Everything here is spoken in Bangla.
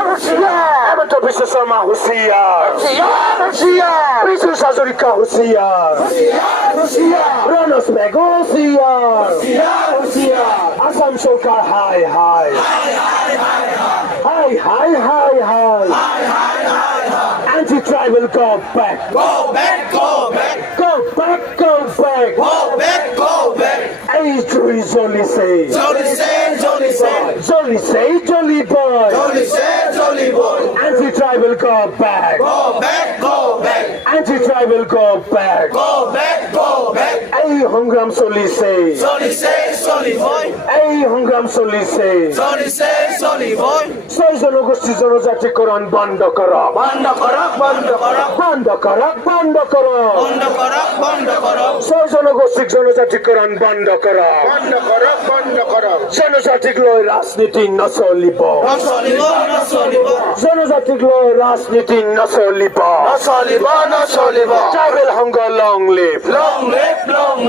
হেমন্ত বিশ্ব শর্মা হুঁশিয়ার, বিজু হাজরিকা হুঁশিয়ার, রনস বেগ হুঁশিয়ার, আসাম সরকার হাই হাই হাই হাই হাই হাই, anti-tribal go back, Go back, go back, go back, go back. go back, go back. H3 Jolly say, Jolly say, Jolly say, Jolly say, Jolly boy. Jolly say, Jolly boy. Anti-tribal go back, Go back, go back, anti-tribal go back. go back, go back. এই সংগ্রাম চলিছে, Jolly say, Jolly boy. এই সংগ্রাম চলিছে। Jolly say, Jolly boy. 6 জনগোষ্ঠী জনজাতিকরণ বন্ধ করো, বন্ধ করো, বন্ধ করো, বন্ধ করো, বন্ধ করো। বন্ধ করো, বন্ধ করো, 6 জনগোষ্ঠী জনজাতিকরণ বন্ধ করো, বন্ধ করো, বন্ধ করো। জনজাতিক লৈ রাজনীতি নচলিব, নচলিব, নচলিব, জনজাতিক লৈ রাজনীতি নচলিব। নচলিব, নচলিব। ট্ৰাইবেল সংঘ long live. Long live, long